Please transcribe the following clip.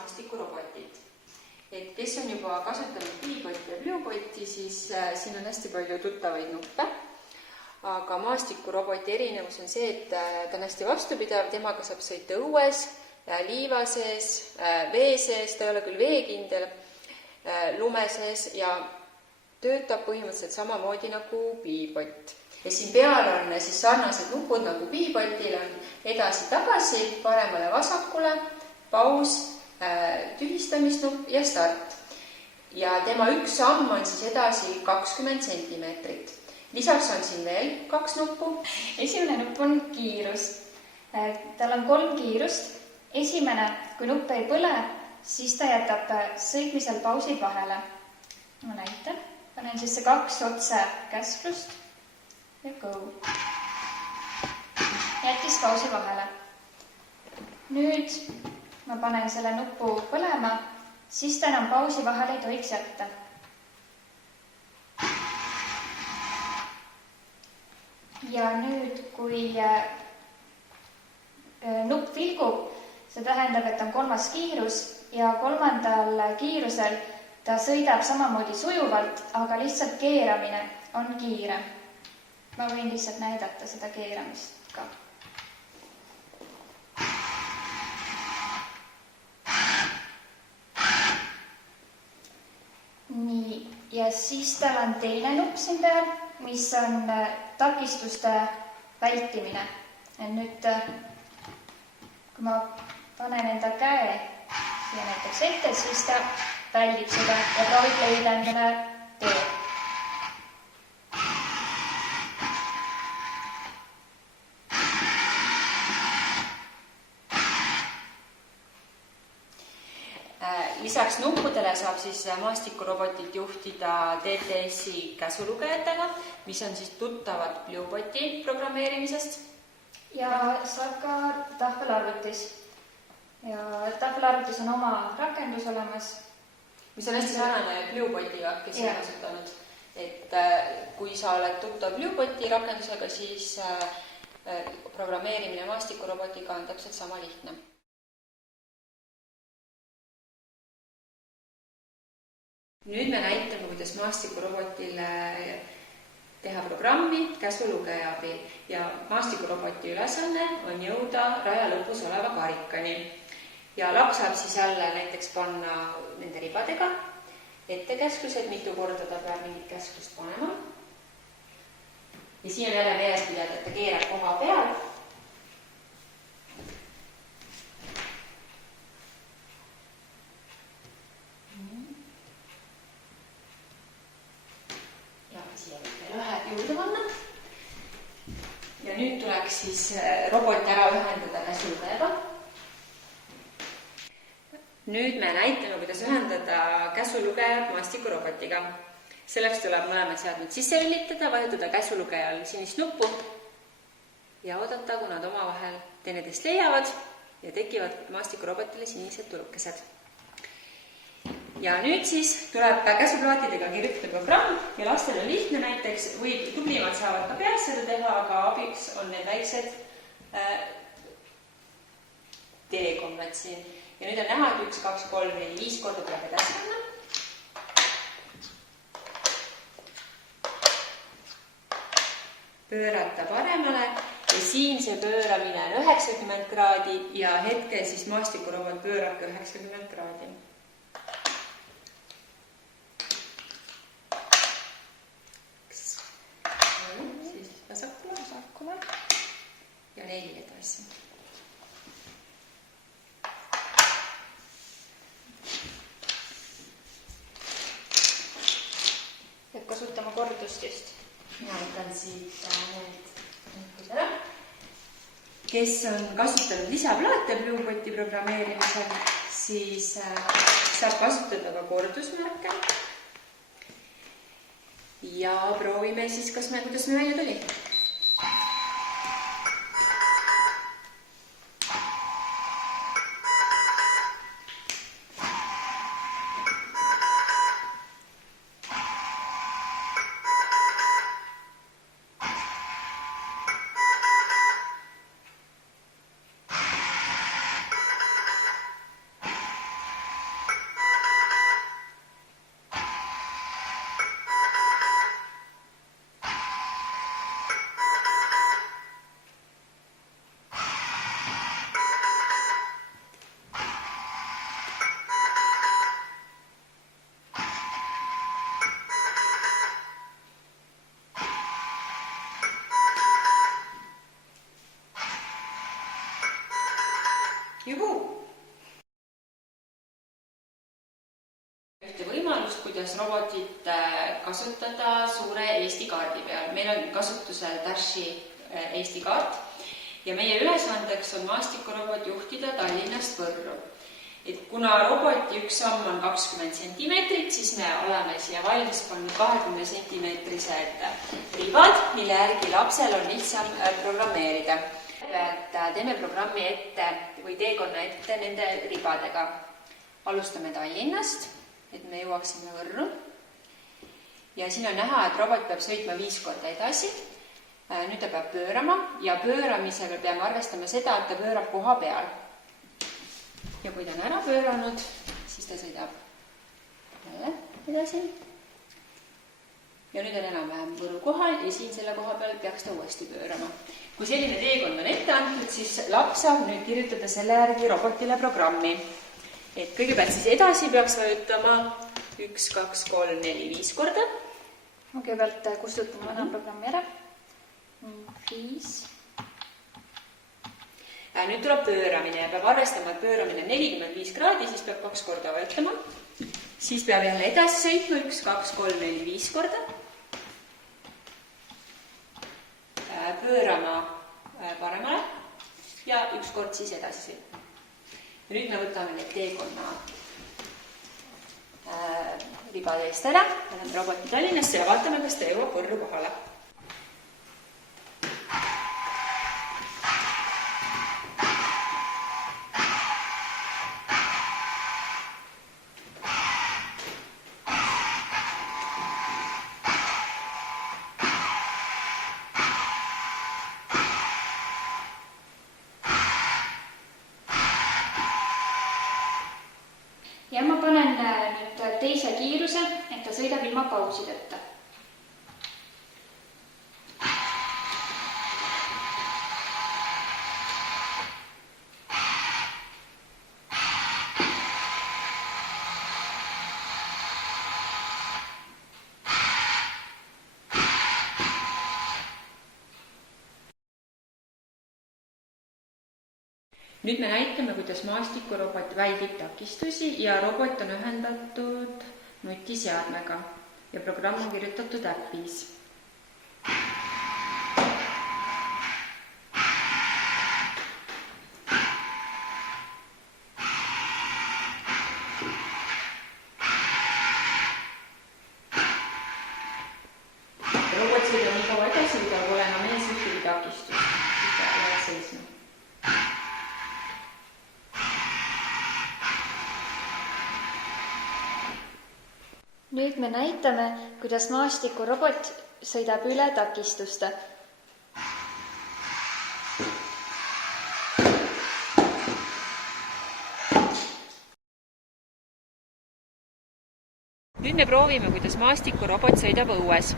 maastikurobotit. Et kes on juba kasutanud piipotti ja Bluebotti, siis siin on hästi palju tuttavaid nuppe. Aga maastikuroboti erinevus on see, et ta on hästi vastupidav, temaga saab sõita õues, liiva sees, vee sees, ta ei ole küll veekindel, lume sees ja töötab põhimõtteliselt samamoodi nagu piipott. Ja siin peal on siis sarnased nupud nagu piipotil, on edasi-tagasi, paremale-vasakule, paus, tühistamisnupp ja start. Ja tema üks samm on siis edasi 20 centimeetrit. Lisaks on siin veel 2 nuppu. Esimene nupp on kiirus. Tal on 3 kiirust. Esimene, kui nupp ei põle, siis ta jätab sõitmisel pausid vahele. Ma näitan. Panen siis 2 otse käsklust ja go. Jättis pausi vahele. Nüüd ma panen selle nupu põlema, siis ta enam pausi vahele ei tohiks jätta. Ja nüüd, kui nupp vilgub, see tähendab, et on 3. kiirus ja 3. kiirusel ta sõidab samamoodi sujuvalt, aga lihtsalt keeramine on kiire. Ma võin lihtsalt näidata seda keeramist ka. Nii, ja siis tal on teine nupp siin peal, mis on takistuste vältimine. Nüüd, kui ma panen enda käe siia näiteks ette, siis ta väldib seda ja proovib leida endale tee. Lisaks nuppudele saab siis maastikurobotit juhtida DTS-i käsulugejatega, mis on siis tuttavad Blueboti programmeerimisest. Ja saab ka tahvelarvutis. Ja tahvelarvutis on oma rakendus olemas. Mis on hästi sarnane Bluebotiga, kes on kasutanud. Et kui sa oled tuttav Blueboti rakendusega, siis programmeerimine maastikurobotiga on täpselt sama lihtne. Nüüd me näitame, kuidas maastikurobotil teha programmi käsulugeja abil ja maastikuroboti ülesanne on jõuda raja lõpus oleva karikani. Ja laps saab siis jälle näiteks panna nende ribadega ettekäsklused, mitu korda ta peab mingit käsklust panema. Ja siin on jälle meeles pidada, et ta keerab koha peal. Juurde panna. Ja nüüd tuleks siis robot ära ühendada käsulugejaga. Nüüd me näitame, kuidas ühendada käsulugejad maastikurobotiga. Selleks tuleb mõlemad seadmed sisse lülitada, vajutada käsulugejal sinist nuppu ja oodata, kui nad omavahel teineteist leiavad ja tekivad maastikurobotile sinised tulukesed. Ja nüüd siis tuleb käsuplaatidega kirjutada programm ja lastel on lihtne näiteks, või tublimad saavad ka peas seda teha, aga abiks on need väiksed teekombed siin. Ja nüüd on näha, et 1, 2, 3, 4, 5 korda tuleb edasi panna. Pöörata paremale ja siin see pööramine on 90 kraadi ja hetkel siis maastikurobot pöörab ka 90 kraadi. Vasakule ja 4 edasi. Peab kasutama kordust just. Ja võtan siit need ära. Kes on kasutanud lisaplaate Blueboti programmeerimisel, siis saab kasutada ka kordusmärke. Ja proovime siis, kuidas me välja tuli. meil on kasutusel Dashi Eesti kaart ja meie ülesandeks on maastikurobot juhtida Tallinnast Võrru. Et kuna roboti üks samm on 20 sentimeetrit, siis me oleme siia valmis pannud 20 sentimeetrised ribad, mille järgi lapsel on lihtsam programmeerida. Et teeme programmi ette või teekonna ette nende ribadega. Alustame Tallinnast, et me jõuaksime Võrru. Ja siin on näha, et robot peab sõitma 5 korda edasi. Nüüd ta peab pöörama ja pööramisega peame arvestama seda, et ta pöörab koha peal. Ja kui ta on ära pööranud, siis ta sõidab jälle edasi. Ja nüüd on enam-vähem Võru kohal ja siin selle koha peal peaks ta uuesti pöörama. Kui selline teekond on ette antud, siis laps saab nüüd kirjutada selle järgi robotile programmi. Et kõigepealt siis edasi peaks vajutama 1, 2, 3, 4, 5 korda. Ma kõigepealt kustutan vana programmi ära. 5. Nüüd tuleb pööramine ja peab arvestama, et pööramine on 45 kraadi, siis peab 2 korda vajutama. Siis peab jälle edasi sõitma 1, 2, 3, 4, 5 korda. Pöörama paremale ja 1 kord siis edasi sõitma. Ja nüüd me võtame need teekonna ribade eest ära, oleme roboti Tallinnasse ja vaatame, kas ta jõuab Võrru kohale. Ja ma panen nüüd teise kiiruse, et ta sõidab ilma pausideta. Nüüd me näitame, kuidas maastikurobot väldib takistusi ja robot on ühendatud nutiseadmega ja programm on kirjutatud äpis. Robot sõidab nii kaua edasi, kui tal pole enam ees ühtegi takistust, siis ta jääb seisma. Nüüd me näitame, kuidas maastikurobot sõidab üle takistuste. Nüüd me proovime, kuidas maastikurobot sõidab õues.